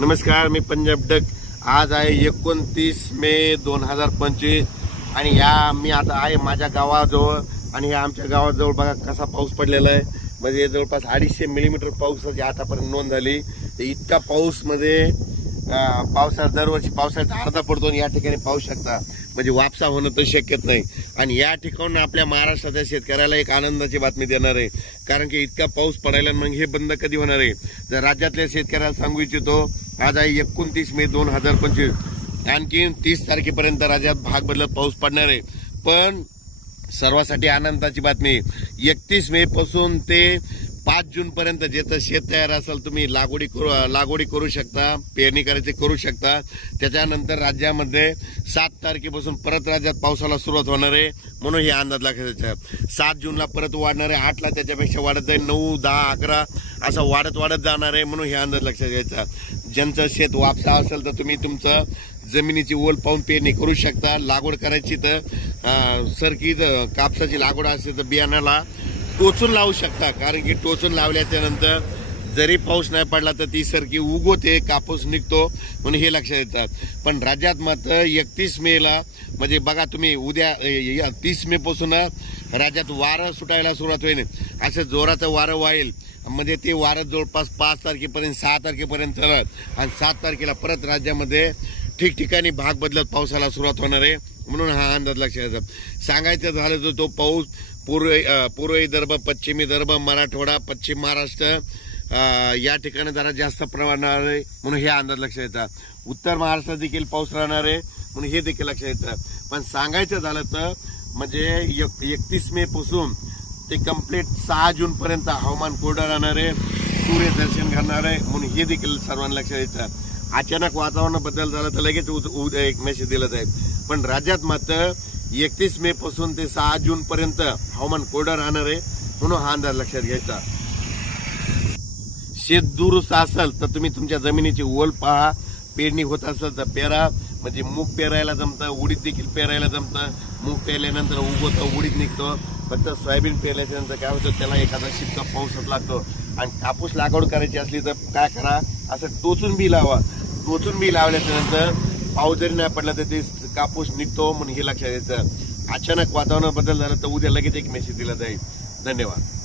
नमस्कार, मी पंजाब डक। आज आहे 29 मे 2025 आणि मी आता आहे माझ्या गावाजवळ आणि आमच्या गावाजवळ बघा कसा पाऊस पडलेला आहे। म्हणजे जवळपास 250 मिलीमीटर पावसाची आतापर्यंत नोंद झाली। इतका पाऊस म्हणजे पावसाळ्यात दरवर्षी पावसाळ्यात अर्धा पडतो आणि या ठिकाणी पाहू शकता म्हणजे वापसा होणं तर शक्यच नाही। आणि या ठिकाणी आपल्या महाराष्ट्राच्या शेतकऱ्याला एक आनंदाची बातमी देणार आहे, कारण की इतका पाऊस पडायला मग हे बंद कधी होणार आहे। जर राज्यातल्या शेतकऱ्याला सांगू इच्छितो, आज आहे 29 मे 2025, आणखी 30 तारखेपर्यंत राज्यात भाग बदलत पाऊस पडणार आहे। पण सर्वांसाठी आनंदाची बातमी, 31 मे पासून ते 5 जून पर्यंत ज्याचं शेत तयार असेल तुम्ही लागवडी करू शकता, पेरणी करायची करू शकता। त्याच्यानंतर राज्यामध्ये 7 तारखेपासून परत राज्यात पावसाला सुरुवात होणार आहे, म्हणून हे अंदाज लागायचा। 7 जूनला परत वाढणार आहे, 8ला त्याच्यापेक्षा वाढत जाईल, 9, 10, 11 असं वाढत जाणार आहे, म्हणून हे अंदाज लक्षात घ्यायचा। ज्यांचं शेत वापसा असेल तर तुम्ही तुमचं जमिनीची ओल पाहून पेरणी करू शकता। लागवड करायची तर सरकी कापसाची लागवड असेल तर बियाणाला टोचून लावू शकता, कारण की टोचून लावल्याच्या नंतर जरी पाऊस नाही पडला तर ती सरकी उगवते, कापूस निघतो, म्हणून हे लक्षात येतात। पण राज्यात मात्र 31 मेला म्हणजे बघा तुम्ही उद्या 30 मे पासून राज्यात वारं सुटायला सुरुवात होईल। असं जोराचं वारं वाईल, म्हणजे ते वारं जवळपास 5 तारखेपर्यंत 6 तारखेपर्यंत चालत आणि 7 तारखेला परत राज्यामध्ये ठिकठिकाणी भाग बदलत पावसाला सुरुवात होणार आहे, म्हणून हा अंदाज लक्षात येतो। सांगायचं झालं तर तो पाऊस पूर्व विदर्भ, पश्चिम विदर्भ, मराठवाडा, पश्चिम महाराष्ट्र या ठिकाणी जरा जास्त प्रमाणात आहे, म्हणून हे अंदाज लक्षात येतात। उत्तर महाराष्ट्रात देखील पाऊस राहणार आहे, म्हणून हे देखील लक्षात येतं। पण सांगायचं झालं तर म्हणजे 31 मे पासून ते कंप्लीट 6 जून पर्यंत हवामान कोरडं राहणार आहे, सूर्यदर्शन घडणार आहे, म्हणून हे देखील सर्वांना लक्षात येतं। अचानक वातावरण बदल झाला तर लगेच उद्या एक मेसेज दिला जाईल, पण राज्यात मात्र 31 मे पासून ते 6 जून पर्यंत हवामान कोरडं राहणार आहे, म्हणून हा अंदाज लक्षात घ्यायचा। शेत दुरुस्त असेल तर तुम्ही तुमच्या जमिनीची ओल पहा, पेरणी होत असेल तर पेरा, म्हणजे मूग पेरायला जमतं, उडीद देखील पेरायला जमतं। मूग पेरल्यानंतर उगवतं, उडीद निघतो। फक्त सोयाबीन पेरल्याच्या नंतर काय होतं, त्याला एखादा शिपका पाऊस लागतो। आणि कापूस लागवड करायची असली तर काय करा, असं टोचून बी लावा। टोचून बी लावल्याच्या नंतर पाऊस जरी नाही पडला तर ते कापूस निघतो, म्हणून हे लक्षात यायचं। अचानक वातावरण बदल झाला तर उद्या लगेच एक मेसेज दिला जाईल। धन्यवाद।